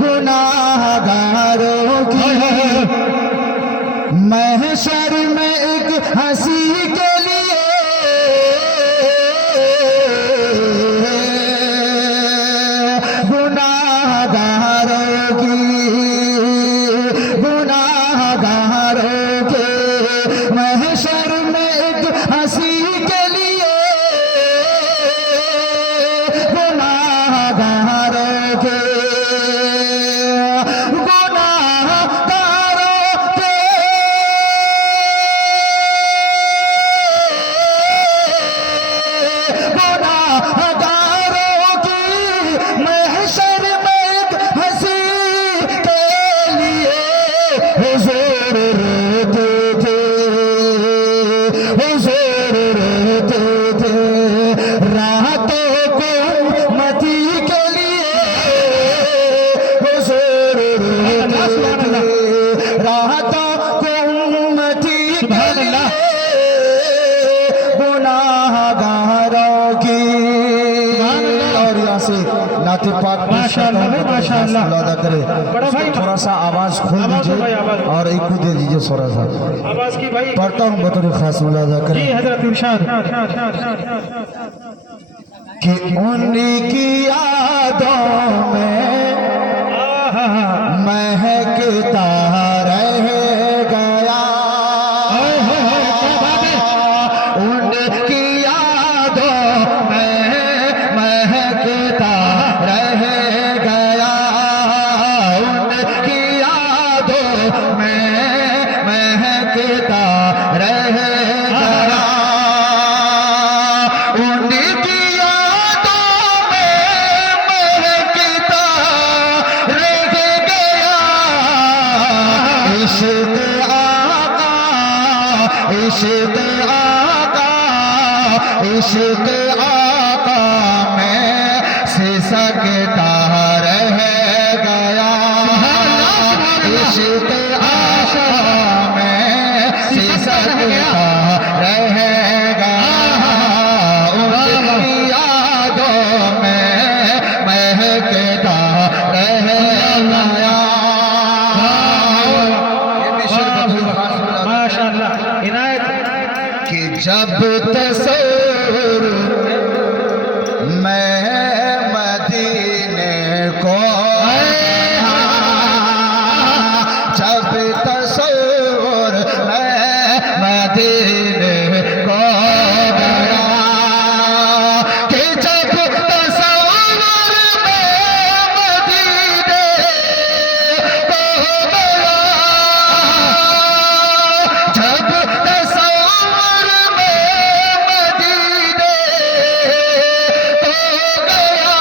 गुनाहगारों की महशर में एक हंसी के लिए गुनाहगारों के महशर में एक हंसी के लिए गुनाहगारों के माशाअल्लाह करे। थोड़ा सा आवाज खोल दीजिए और एक को दे दीजिए थोड़ा सा आवाज की भाई पढ़ता हूँ बतौर खास मुलादा करें हजरत इरशाद कि उनकी यादों में महकता रह गया उनकी यादों में महकता रह गया उनकी यादों में महकता रह गया उनकी यादों में महकता रह गया इश्क आका इश्क आका इश्क आका में सिसकता रह गया इश्क आका में सिसकता रह गया उनकी यादों में महकता रह गया माशाअल्लाह इनायत कि जब तस्वीर मैं मदीने को जब तस्वीर मैं मदीने को गया कि जब तस्वीर मैं मदीने को गया जब तस्वीर में मदीने को गया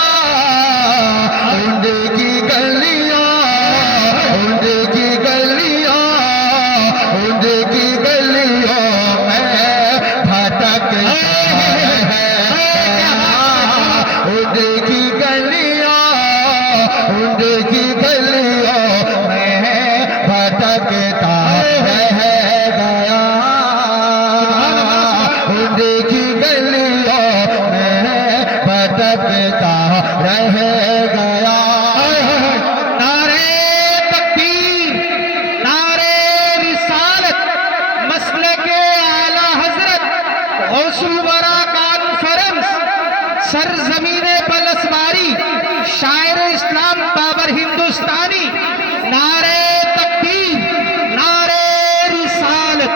उनकी गलियां उनकी गलियां उनकी गलियों में भटक उनकी गलियां उनकी गलियों में भटकता रह गया उनकी गलियों में भटकता रह गया नारे तकबीर नारे रिसालत मसलके आला हजरत गौसुल वरा कॉन्फ्रेंस सरजमीने पलसबारी शायर इस्लाम बाबर हिंदुस्तानी नारे तकबीर नारे रिसालत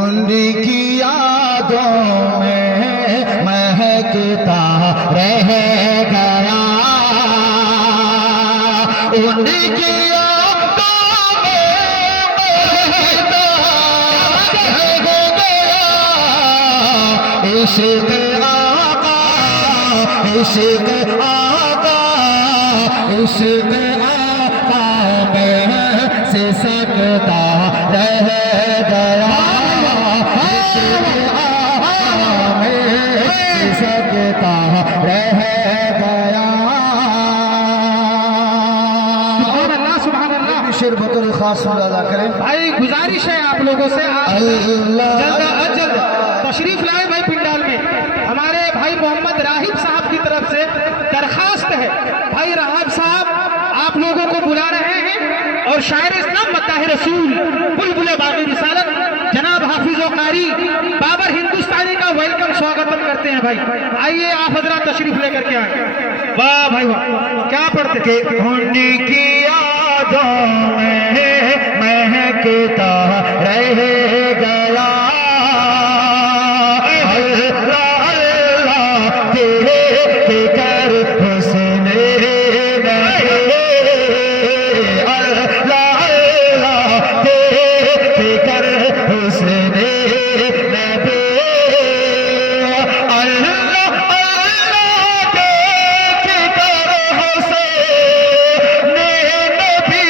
उनकी यादों में महकता रह गया उनकी यादों में महकता रह गया इश्क आका इश्क आका इश्क आका में सिसकता रह गया सकता रह गया सुभान अल्लाह शेर बतौर खास खास अदा करें। भाई गुजारिश है आप लोगों से, आप अल्लाह जल्द अज जल्द तशरीफ लाए भाई पंडाल में। हमारे भाई मोहम्मद राहिब साहब की तरफ से दरखास्त है, भाई राहिब साहब आप लोगों को बुला रहे हैं और शायर इस्लाम मत्ताह रसूल बुलबुल बागी रिसालत जनाब हाफिज़ो कारी बाबर हिंदुस्तानी का वेलकम स्वागतम करते हैं भाई। आइए आप हजरात तशरीफ लेकर के आए। वाह भाई वाह, क्या पढ़ते के उनकी यादों में महकता रह गया अल्लाह अल्लाह तेरे कर हुस्न नबी अल्लाह अल्लाह तेरे कर हुस्न नबी अल्लाह अल्लाह तेरे कर हुस्न नबी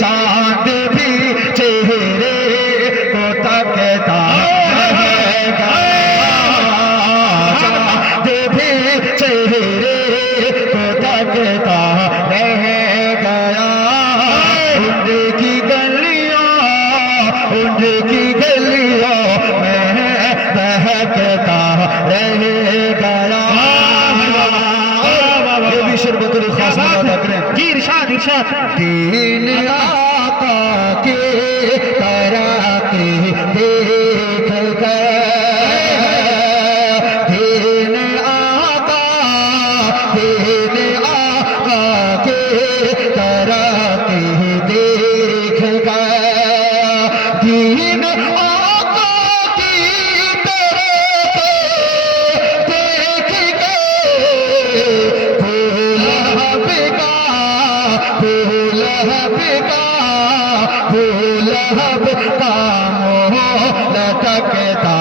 चांद भी चेहरे को तकता रह गया चांद भी चेहरे को तकता रह गया उनकी गलियों में बहकता रह गया। ये भी शरबतुल खास अदा करें। जी इरशाद इरशाद। दीन आका के तराके देख कर दीन आका के तराके देख कर दीन आका की तराके देख कर भूलब का मोह लटकता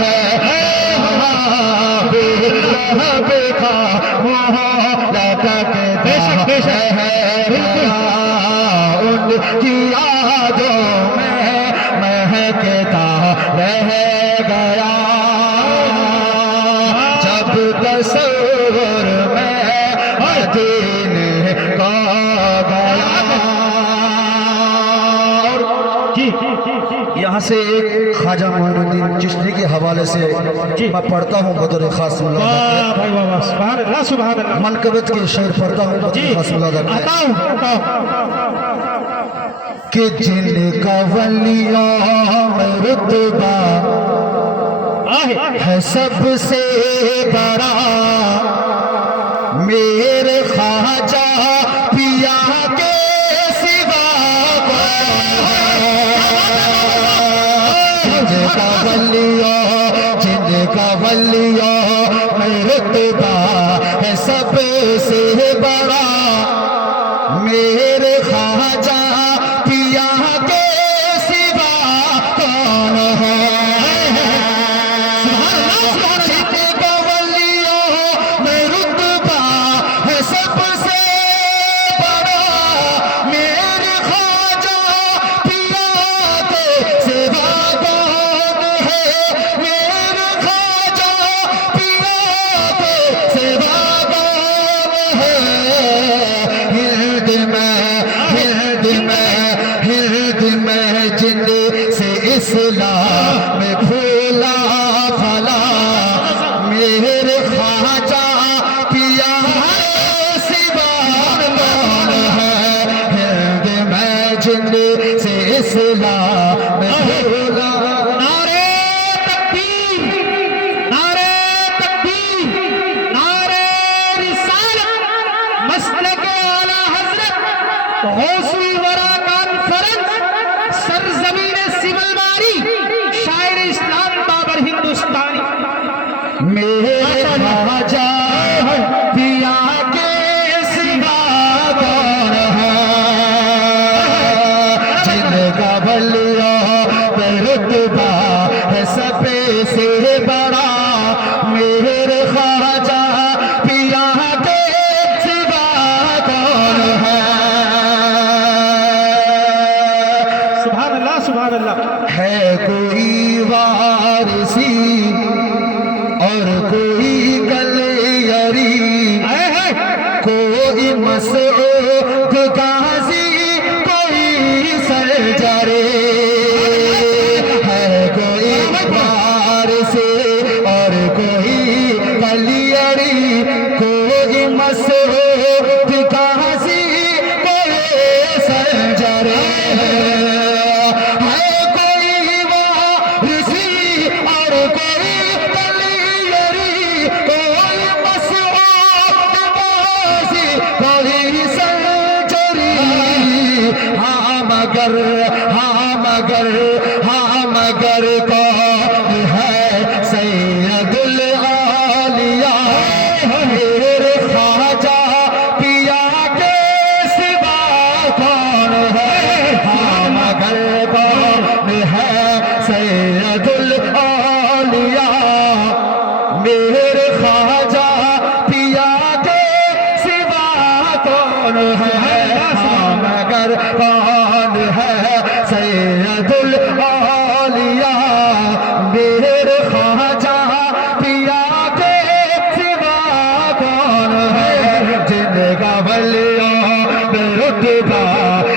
है भूलब का मोह लटकता है उनकी यादों में महकता रह गया जब तस्वीर में मदीने का गया। यहाँ से एक ख्वाजा मोइनुद्दीन चिश्ती के हवाले से मैं पढ़ता हूँ बदर खास मनकबत के शेर पढ़ता हूँ बदर खास कि जिनका वलियों में रुतबा है सबसे बड़ा मेरे ख्वाजा पिया के सिवा जिनका वलियों में रुतबा है सबसे बड़ा मेरे ख्वाजा पिया के सिवा कौन है। जिनका वलियों में रुतबा है सबसे बड़ा मेरे ख्वाजा पिया के सिवा कौन है मेरे ख्वाजा पिया के सिवा कौन है। हिंद में जिंद से इस्लाम फूला फला मेरे ख्वाजा पिया सिवा कौन है। हिंद में जिंद से इस्लाम फूला नारे तकबीर नारे तकबीर नारे रिसालत मसलक आला हजरत गौसुल वरा कॉन्फ्रेंस सरजमीन सिमलवारी शायर इस्लाम बाबर हिंदुस्तानी मेरे ख्वाजा पिया के सिवा कौन है। जिनका वलियों में रुतबा है सबसे बड़ा मेरे ख्वाजा पिया के सिवा कौन है। सुभान अल्लाह। है कोई वारिसी और कोई गलियरी कोई मस करे है कोई वारिसी और कोई तलियरी कोई मसऊद बाजी कोई संजरी हाँ मगर कौन है सैयदुल आलिया मेरे ख्वाजा पिया के सिवा कौन है हाँ मगर कौन है सैयदुल आलिया मेरे ख्वाजा पिया के सिवा कौन है हाँ मगर कौन है सैयदुल आलिया मेरे ख्वाजा पिया के सिवा कौन है जिनका वलियों में रुतबा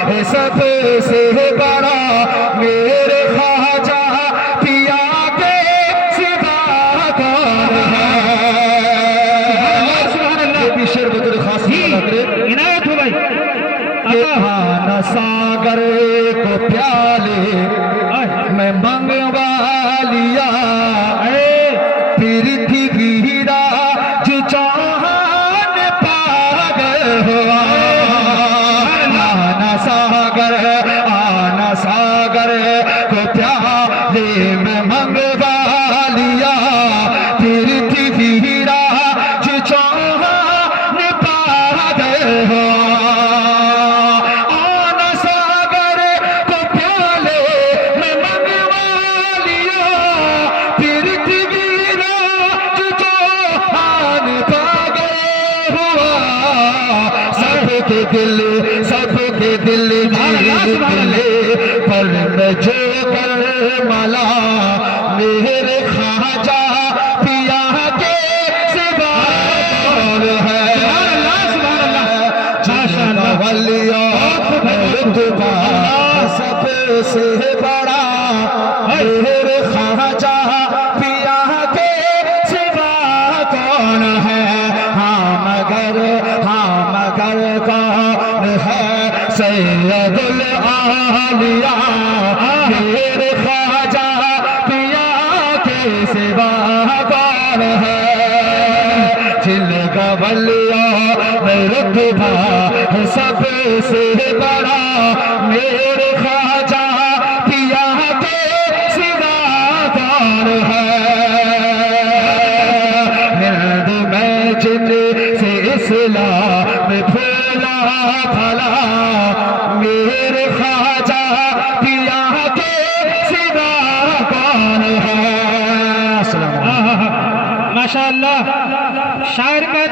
है सबसे बड़ा मेरे ख्वाजा पिया के सिवा कौन है ये भी शेर बतौर खास इनायत हो भाई हाँ सागर को प्याले मैं मंगवा लिया पृथ्वीरा जो चौहान पागल हुआ आना सागर को प्याले मैं मंगवा लिया पृथ्वीरा जो चौहान पागल हुआ सबके दिल मिले पर मैं जो कर माला मेरे ख्वाजा पिया के सिवा कौन है जिनका वलियों में रुतबा सबसे बड़ा मेरे ख्वाजा पिया के सिवा कौन है हाँ मगर कौन है सैयदुल आलिया मेरे ख्वाजा पिया के सिवा कौन है जिनका वलियों में रुतबा है सबसे बड़ा मेरे ख्वाजा पिया के सिवा कौन है हिंद में जिन से इस्लाम फूला फला मेरे ख्वाजा पिया के सिवा कौन है माशाअल्लाह शायर का